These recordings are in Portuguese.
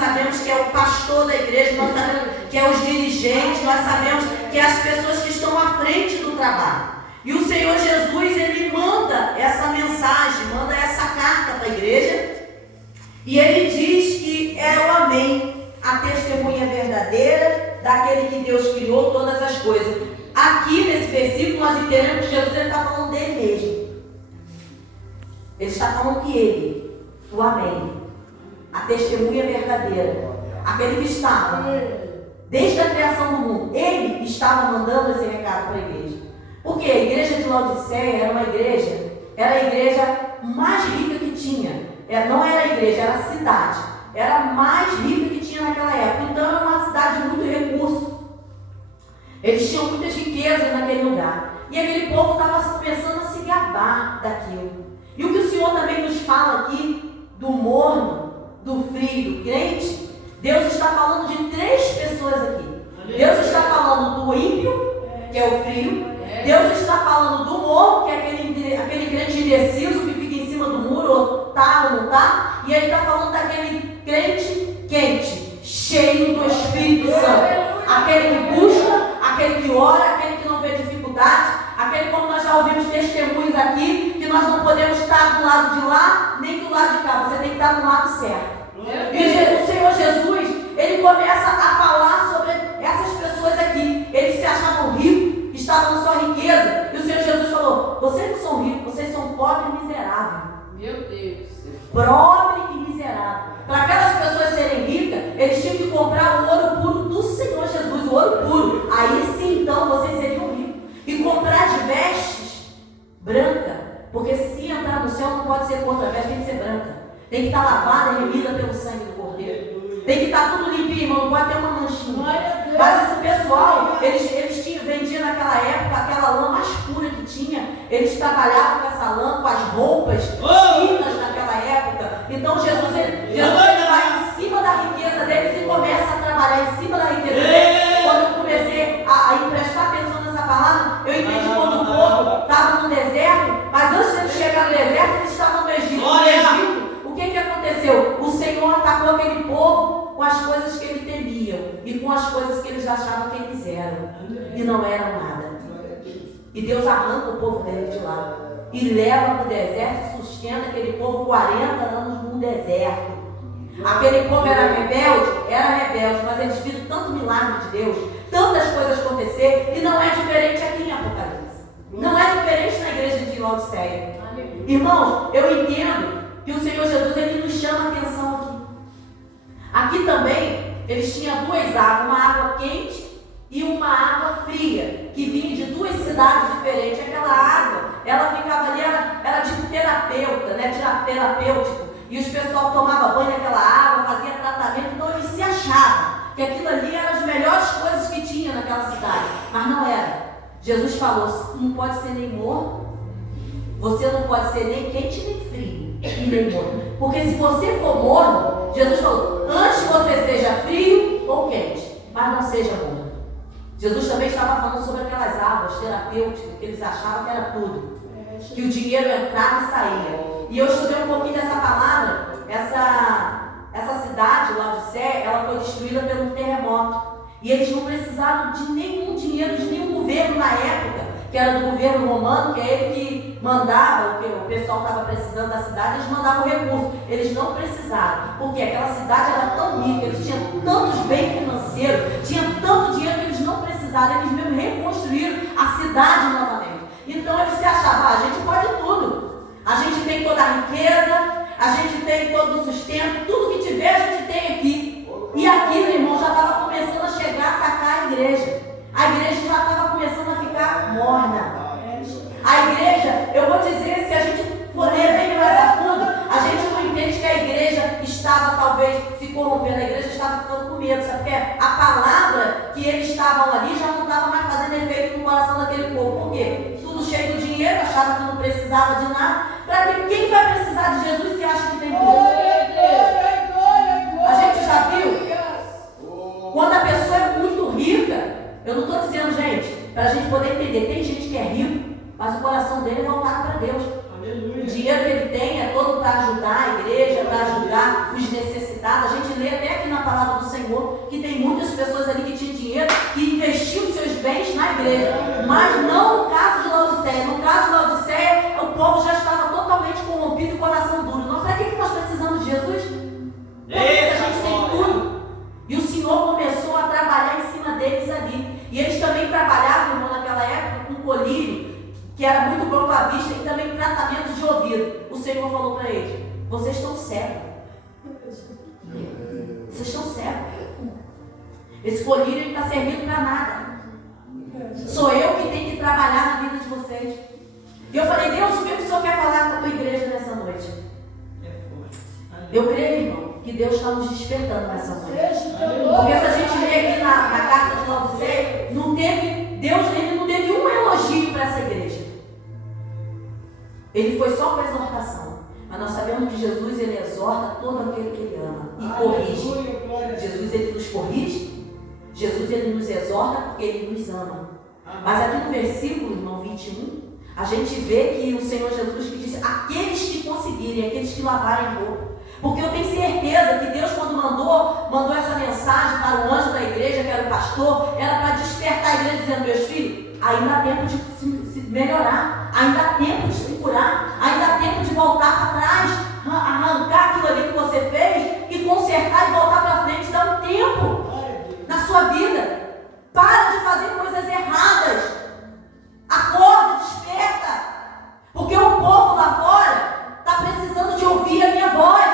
sabemos que é o pastor da igreja, nós sabemos que é os dirigentes, nós sabemos que é as pessoas que estão à frente do trabalho. E o Senhor Jesus, ele manda essa mensagem, manda essa carta para a igreja, e ele diz que é o amém, a testemunha verdadeira daquele que Deus criou todas as coisas. Aqui nesse versículo nós entendemos que Jesus está falando dele mesmo. Ele está falando que ele, o amém, a testemunha verdadeira, aquele que estava desde a criação do mundo, ele estava mandando esse recado para a igreja. Porque a igreja de Laodiceia era a igreja mais rica que tinha. Não era a igreja, era a cidade. Era a mais rica que tinha naquela época. Então era uma cidade de muito recurso. Eles tinham muitas riquezas naquele lugar. E aquele povo estava começando a se gabar daquilo. E o que o Senhor também nos fala aqui, do morno, do frio, do crente, Deus está falando de 3 pessoas aqui. Deus está falando do ímpio, que é o frio. Deus está falando do morno, que é aquele crente indeciso que fica em cima do muro, ou tá ou não tá. E ele está falando daquele crente quente, cheio do Espírito Santo. Aquele que busca, aquele que ora, aquele que não vê dificuldade, aquele, como nós já ouvimos testemunhos aqui, que nós não podemos estar do lado de lá, nem do lado de cá. Você tem que estar do lado certo. E o Senhor Jesus, ele começa a falar sobre essas pessoas aqui. Eles se achavam ricos, estavam na sua riqueza. E o Senhor Jesus falou: vocês não são ricos, vocês são pobres e miseráveis. Meu Deus. Pobre e miserável. Para aquelas pessoas serem ricas, eles tinham que comprar o ouro puro do Senhor Jesus, o ouro puro. Aí sim, então, vocês seriam ricos. E comprar de vestes branca, porque se entrar no céu não pode ser com outra veste, tem que ser branca. Tem que estar lavada e remida pelo sangue do Cordeiro. Tem que estar tudo limpinho, irmão, não pode ter uma manchinha. Mas esse pessoal, eles vendiam naquela época aquela lã mais pura que tinha. Eles trabalhavam com essa lã, com as roupas finas naquela época. Então Jesus ele vai em cima da riqueza deles e começa a trabalhar em cima da riqueza deles. Quando eu comecei a prestar atenção nessa palavra, eu entendi quando o povo estava no deserto, mas antes de chegar no deserto, eles estavam no Egito. No Egito, o que aconteceu? O Senhor atacou aquele povo com as coisas que eles temiam e com as coisas que eles achavam que eles eram e não eram nada. E Deus arranca o povo dele de lá e leva para o deserto e sustenta aquele povo 40 anos no deserto. Aquele povo era rebelde, mas eles viram tanto milagre de Deus, tantas coisas acontecer, e não é diferente aqui em Apocalipse. Não é diferente na igreja de Laodiceia. Irmãos, eu entendo que o Senhor Jesus ele nos chama a atenção aqui. Aqui também eles tinham 2 águas, uma água quente e uma água fria, que vinha de 2 cidades diferentes. Aquela água, ela ficava ali, era tipo terapeuta, né? Terapêutico. E os pessoal tomava banho naquela água, fazia tratamento, então eles se achavam que aquilo ali eram as melhores coisas que tinha naquela cidade. Mas não era. Jesus falou: não pode ser nem morno, você não pode ser nem quente nem frio, e nem morno. Porque se você for morno, Jesus falou: antes você seja frio ou quente, mas não seja morno. Jesus também estava falando sobre aquelas águas terapêuticas que eles achavam que era tudo, que o dinheiro entrava e saía. E eu estudei um pouquinho dessa palavra. Essa cidade, Laodiceia, ela foi destruída pelo terremoto. E eles não precisaram de nenhum dinheiro, de nenhum governo na época, que era do governo romano, que é ele que mandava, o pessoal estava precisando da cidade, eles mandavam recursos. Eles não precisaram, porque aquela cidade era tão rica, eles tinham tantos bens financeiros, tinham tanto dinheiro que eles não precisaram, eles mesmo reconstruíram a cidade novamente. Então eles se achavam: a gente pode tudo. A gente tem toda a riqueza, a gente tem todo o sustento, tudo que tiver a gente tem aqui. E aquilo, irmão, já estava começando a chegar a atacar a igreja. A igreja já estava começando a ficar morna. A igreja, eu vou dizer, se a gente for ler bem mais a fundo, a gente não entende que a igreja estava talvez se corrompendo, a igreja estava ficando com medo, sabe? Porque a palavra que eles estavam ali já não estava mais fazendo efeito no coração daquele povo. Por quê? Tudo cheio de dinheiro, achava que não precisava de nada. Para quem vai precisar de Jesus se acha que tem tudo? A gente já viu? Quando a pessoa é muito rica, eu não estou dizendo, gente, para a gente poder entender, tem gente que é rico, mas o coração dele é voltado para Deus. O dinheiro que ele tem é todo para ajudar a igreja, para ajudar os necessitados. A gente lê até aqui na Mas não no caso de Laodiceia. No caso de Laodiceia, o povo já estava totalmente corrompido e coração duro. Nós, para que nós precisamos de Jesus? Porque a gente tem tudo. E o Senhor começou a trabalhar em cima deles ali. E eles também trabalhavam, irmão, naquela época, com colírio, que era muito bom para a vista, e também tratamento de ouvido. O Senhor falou para eles: vocês estão cegos. Vocês estão cegos. Esse colírio está servindo para nada. Sou eu que tenho que trabalhar na vida de vocês. E eu falei: Deus, o que o Senhor quer falar com a tua igreja nessa noite? Eu creio, irmão, que Deus está nos despertando nessa noite. Porque se a gente lê aqui na carta de Laodiceia, Deus ele não teve um elogio para essa igreja. Ele foi só com exortação. Mas nós sabemos que Jesus ele exorta todo aquele que ele ama e corrige. Jesus ele nos corrige. Jesus ele nos exorta porque ele nos ama. Mas aqui no versículo, irmão, 21, a gente vê que o Senhor Jesus que disse: aqueles que conseguirem, aqueles que lavarem roupa. Porque eu tenho certeza que Deus, quando mandou essa mensagem para o anjo da igreja, que era o pastor, era para despertar a igreja, dizendo: meus filhos, ainda há tempo de se melhorar, ainda há tempo de se curar, ainda há tempo de voltar para trás, arrancar aquilo ali que você fez e consertar e voltar para frente. Dá um tempo na sua vida. Para de fazer coisas erradas. Acorda, desperta. Porque o povo lá fora está precisando de ouvir a minha voz.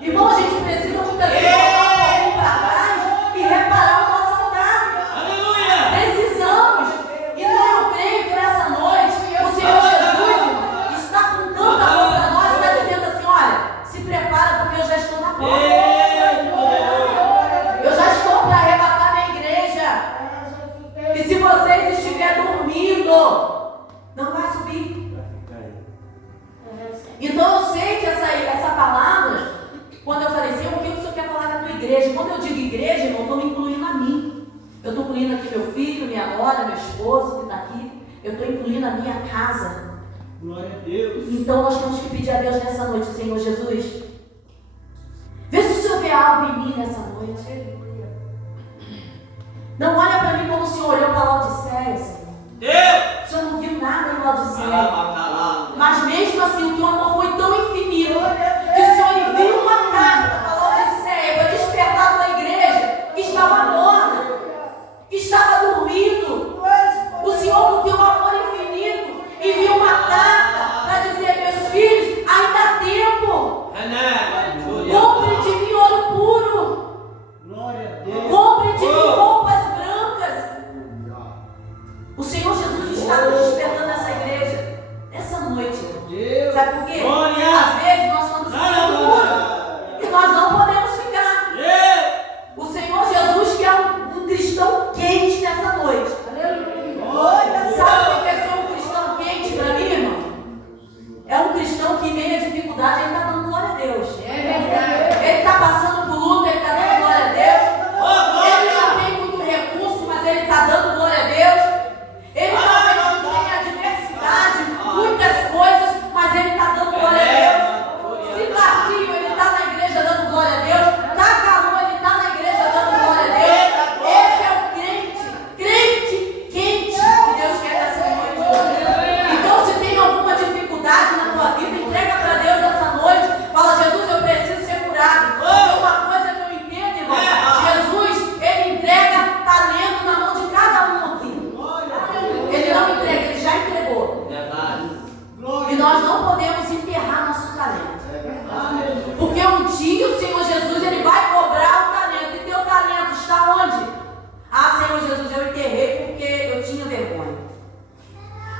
Irmão, a gente precisa muitas vezes voltar um pouquinho para trás e reparar o nosso altar. Aleluia! Precisamos. Então eu creio que nessa noite o Senhor Jesus está com tanta amor para nós, está dizendo assim: olha, se prepara porque eu já estou na porta. Eu já estou para arrebatar minha igreja. E se vocês estiverem dormindo, não vai subir. Então eu sei que essa palavra, quando eu falei assim: o que o Senhor quer falar da tua igreja? Quando eu digo igreja, irmão, eu estou me incluindo a mim. Eu estou incluindo aqui meu filho, minha nora, meu esposo que está aqui. Eu estou incluindo a minha casa. Glória a Deus. Então nós temos que pedir a Deus nessa noite: Senhor Jesus, vê se o Senhor vê algo em mim nessa noite. Não olha para mim como o Senhor olhou para Laodiceia, Senhor. O Senhor não viu nada em Laodiceia. Mas mesmo assim, o teu amor foi tão infinito que o Senhor enviou uma carta para Laodiceia para despertar a tua igreja que estava morta, que estava dormindo. O Senhor, com teu amor infinito, enviou uma carta para dizer: meus filhos, ainda há tempo. Compre de mim ouro puro. Compre de mim roupas brancas. O Senhor Jesus está nos despertando nessa igreja essa noite. Sabe por quê? Às vezes nós estamos seguros e nós não podemos ficar. O Senhor Jesus quer um cristão quente nessa noite. Sabe o que é ser um cristão quente para mim, irmão? É um cristão que em meio à dificuldade ele está dando glória a Deus. Ele está passando por luta, ele está dando glória a Deus. Ele não tem muito recurso, mas ele está dando glória a Deus. Ele talvez não tenha adversidade, muitas coisas, mas ele está dando glória a Deus. Se está frio, ele está na igreja dando glória a Deus. Está calor, ele está na igreja dando glória a Deus. Esse é o crente quente que Deus quer nessa noite. Então, se tem alguma dificuldade na tua vida, entrega para Deus nessa noite. Fala: Jesus, eu preciso ser curado. Uma coisa que eu entendo, irmão: Jesus, ele entrega talento na mão de cada um aqui. Ele não entrega, ele já entregou. E nós não podemos enterrar nosso talento. Porque um dia o Senhor Jesus ele vai cobrar o talento. E teu talento está onde? Ah, Senhor Jesus, eu enterrei porque eu tinha vergonha.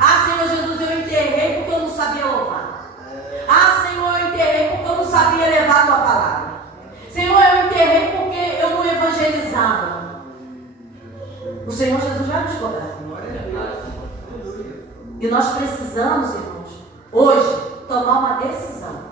Ah, Senhor Jesus, eu enterrei porque eu não sabia louvar. Ah, Senhor, eu enterrei porque eu não sabia levar a tua palavra. Senhor, eu enterrei porque eu não evangelizava. O Senhor Jesus vai nos cobrar. E nós precisamos, irmãos, hoje, tomar uma decisão.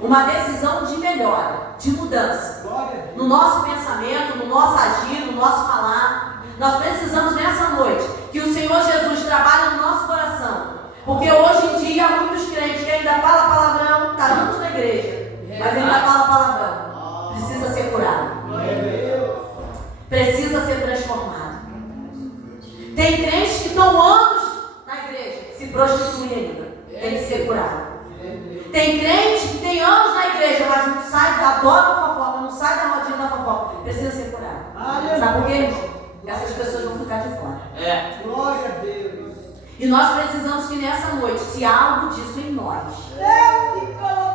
Uma decisão de melhora, de mudança. No nosso pensamento, no nosso agir, no nosso falar. Nós precisamos nessa noite que o Senhor Jesus trabalhe no nosso coração. Porque hoje em dia há muitos crentes que ainda falam palavrão, está anos na igreja, mas ainda fala palavrão. Precisa ser curado. Precisa ser transformado. Tem crentes que estão Tem crente que tem anos na igreja, mas não sai da dor da fofoca, não sai da rodinha da fofoca. Precisa ser curado. Sabe por quê? Essas pessoas vão ficar de fora. Glória a Deus. E nós precisamos que nessa noite, se há algo disso em nós,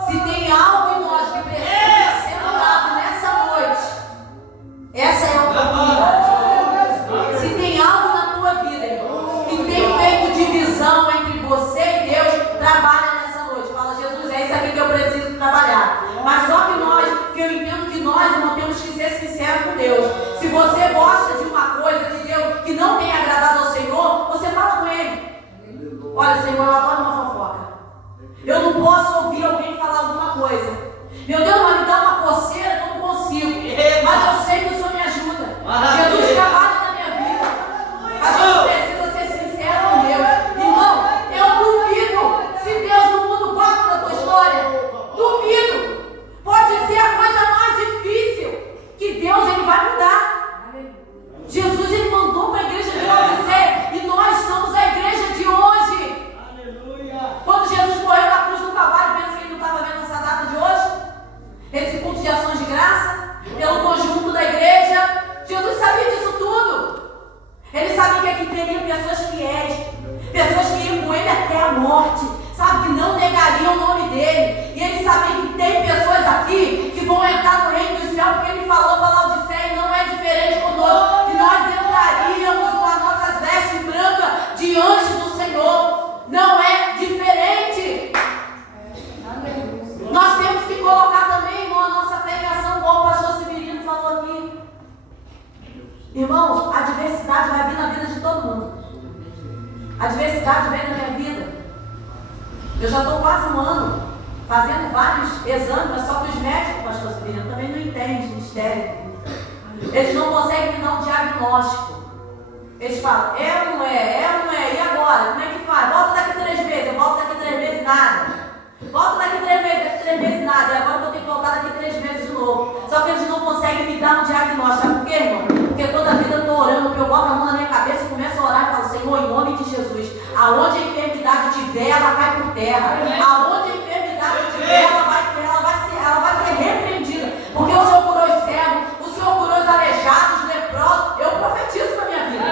se tem algo em nós que precisa ser mudado nessa noite, essa é a oportunidade. Se tem algo na tua vida, irmão, que tem feito divisão entre você e Deus, trabalha nessa noite. Fala, Jesus, é isso aqui que eu preciso trabalhar. Mas só que eu entendo que nós não temos que ser sinceros com Deus. Se você gosta de uma coisa de Deus que não tem agradado ao Senhor, você fala com Ele. Olha, Senhor, eu adoro uma fofoca. Eu não posso ouvir alguém falar alguma coisa. Meu Deus, mas me dá uma coceira que eu não consigo. Mas eu sei que o Senhor me ajuda. Jesus trabalha na minha vida. A gente precisa ser sincero com Deus. Irmão, eu duvido se Deus não muda o quadro da tua história. Duvido. Pode ser a coisa mais difícil que Deus ele vai mudar. Jesus ele mandou para a igreja de Laodiceia e nós somos a igreja de hoje. Aleluia. Quando Jesus morreu na cruz do Calvário, pensa que ele não estava vendo essa data de hoje? Esse culto de ações de graça, pelo conjunto da igreja. Jesus sabia disso tudo. Ele sabia que aqui teriam pessoas fiéis, pessoas que iam com ele até a morte, sabe, que não negariam o nome dele. E ele sabia que tem pessoas aqui que vão entrar no reino do céu, porque ele falou para Laodiceia, e não é diferente conosco, que nós entraríamos com as nossas vestes brancas diante do Senhor. Não é diferente. Nós temos que colocar também, irmão, a nossa fé em ação, como o pastor Severino falou aqui. Irmãos, a diversidade vai vir na vida de todo mundo. A diversidade vem na minha vida. Eu já estou quase um ano fazendo vários exames, mas só que os médicos, pastor Severino, também não entendem mistério. Eles não conseguem me dar um diagnóstico. Eles falam, é ou não é, e agora? Como é que faz? Volta daqui 3 meses, eu volto daqui 3 meses e nada. Volta daqui 3 meses e nada, e agora eu vou ter que voltar daqui 3 meses de novo. Só que eles não conseguem me dar um diagnóstico. Sabe por quê, irmão? Porque toda a vida eu estou orando, eu boto a mão na minha cabeça e começo a orar e falo, Senhor, em nome de Jesus, aonde a enfermidade tiver, ela cai por terra. Aonde a enfermidade tiver, ela vai ser repreendida. Porque o Senhor curou os cegos, o Senhor curou os aleijados, os leprosos. Eu profetizo na minha vida.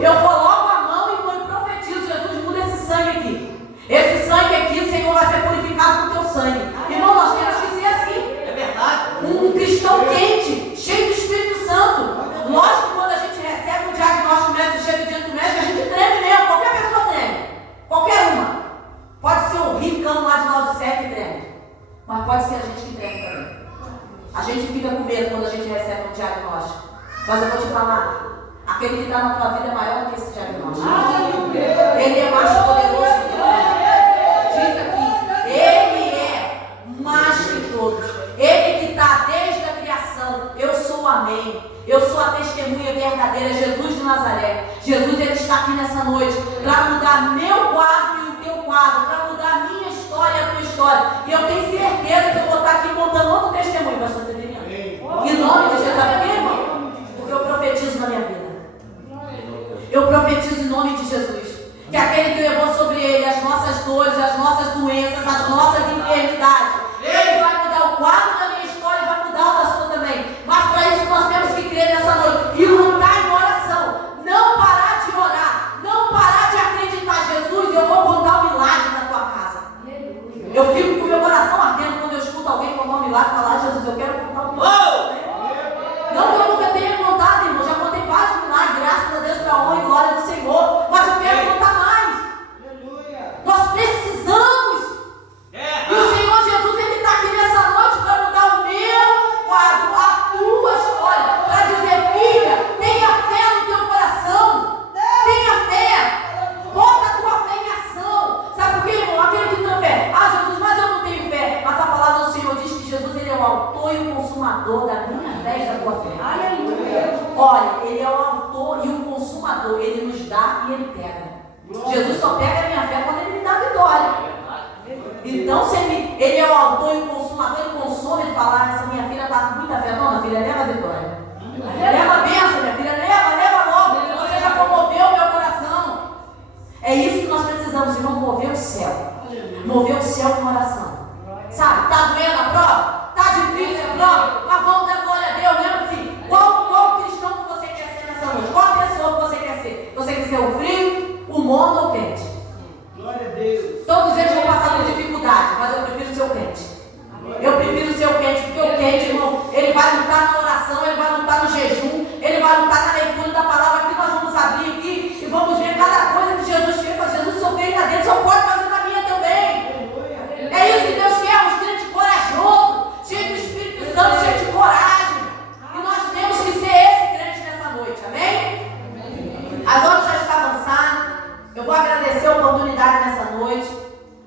Eu coloco a mão e profetizo. Jesus, muda esse sangue aqui. Esse sangue aqui, o Senhor vai ser purificado com o teu sangue. Irmão, nós temos que ser assim. É verdade. Um cristão quente, cheio do Espírito Santo. Lógico que quando a gente recebe um diagnóstico médico, chega diante do médico, a gente treme mesmo. Qualquer pessoa treme. Qualquer uma. Pode ser um ricão lá de Laodiceia que treme. Mas pode ser a gente que treme também. A gente fica com medo quando a gente recebe um diagnóstico. Mas eu vou te falar. Aquele que está na tua vida é maior do que esse diagnóstico. Ele é mais poderoso que todos. Diz aqui, Ele é mais que todos. Ele que está desde a criação. Eu sou o Amém. Eu sou a testemunha verdadeira. Jesus de Nazaré. Jesus, Ele está aqui nessa noite para mudar meu quadro e o teu quadro, para mudar a minha história e a tua história. E eu tenho certeza que eu vou estar aqui contando outro testemunho, pastor Severino. Em nome de Jesus. Sabe por quê, irmão? Porque eu profetizo na minha vida. Eu profetizo em nome de Jesus que aquele que levou sobre ele as nossas dores, as nossas doenças, as nossas enfermidades, ele vai mudar o quadro da minha história e vai mudar o da sua também. Mas para isso nós temos que crer nessa noite e lutar em oração. Não parar de orar, não parar de acreditar. Jesus, eu vou contar um milagre na tua casa. Eu fico com o meu coração ardendo quando eu escuto alguém contar um milagre e falar, Jesus, eu quero contar um milagre. Não que eu nunca tenha contado, irmão, já contei vários milagres, graças a Deus, para a honra e glória do Senhor, mas eu quero contar mais. Aleluia. Nós precisamos. E o Senhor Jesus, Ele está aqui nessa noite para mudar o meu quadro, a tua história, para dizer, filha, tenha fé no teu coração, tenha fé, bota a tua fé em ação. Sabe por quê, irmão? Aquele que tem fé, Jesus, mas eu não tenho fé. Mas a palavra do Senhor diz que Jesus, Ele é o autor e o consumador da minha fé e da tua fé. Aleluia. Olha, Ele é o autor e o consumador. Ele nos dá e Ele pega. Jesus só pega a minha fé quando Ele me dá vitória. Então, se ele é o autor e o consumador, Ele consome, Ele fala, essa minha filha está com muita fé. Não, minha filha, leva a vitória. Leva a bênção, minha filha, leva logo. Você já comoveu o meu coração. É isso que nós precisamos, irmão, mover o céu. mover o céu com oração. Sabe, tá doendo a prova? Tá difícil a prova? Mas vamos dar glória a Deus, lembra assim, qual cristão que você quer ser nessa noite? Qual pessoa que você quer ser? Você quer ser o frio, o morno ou o quente? Glória a Deus. Todos eles vão passar por dificuldade, mas eu prefiro ser o quente. Eu prefiro ser o quente, porque o quente, irmão, ele vai lutar na oração, ele vai lutar no jejum, ele vai lutar na leitura da palavra. Aqui nós vamos abrir aqui e vamos ver cada coisa que Jesus fez. Jesus só fez na dele, só pode fazer na minha também. É isso que Deus quer, um crente corajoso, cheio do Espírito Santo, cheio de coragem. E nós temos que ser esse crente nessa noite, amém? As horas já estão avançando. Eu vou agradecer a oportunidade nessa noite,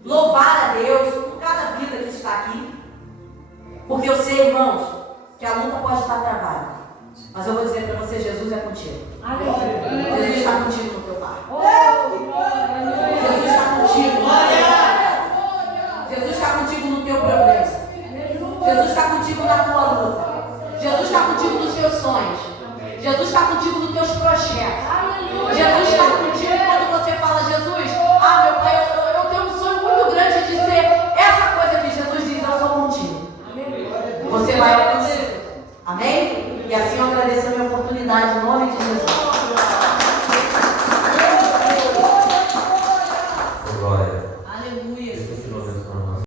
louvar a Deus por cada vida que está aqui. Porque eu sei, irmãos, que a luta pode estar travada. Mas eu vou dizer para você, Jesus é contigo. Jesus está contigo no teu barco. Jesus está contigo. Jesus está contigo no teu progresso. Jesus está contigo na tua luta. Jesus está contigo nos teus sonhos. Jesus está contigo nos teus projetos. Jesus está contigo quando você fala, Jesus, meu Pai, eu tenho um sonho muito grande de ser essa coisa que Jesus diz, eu sou contigo. Você vai acontecer. Amém? E assim eu agradeço a minha oportunidade.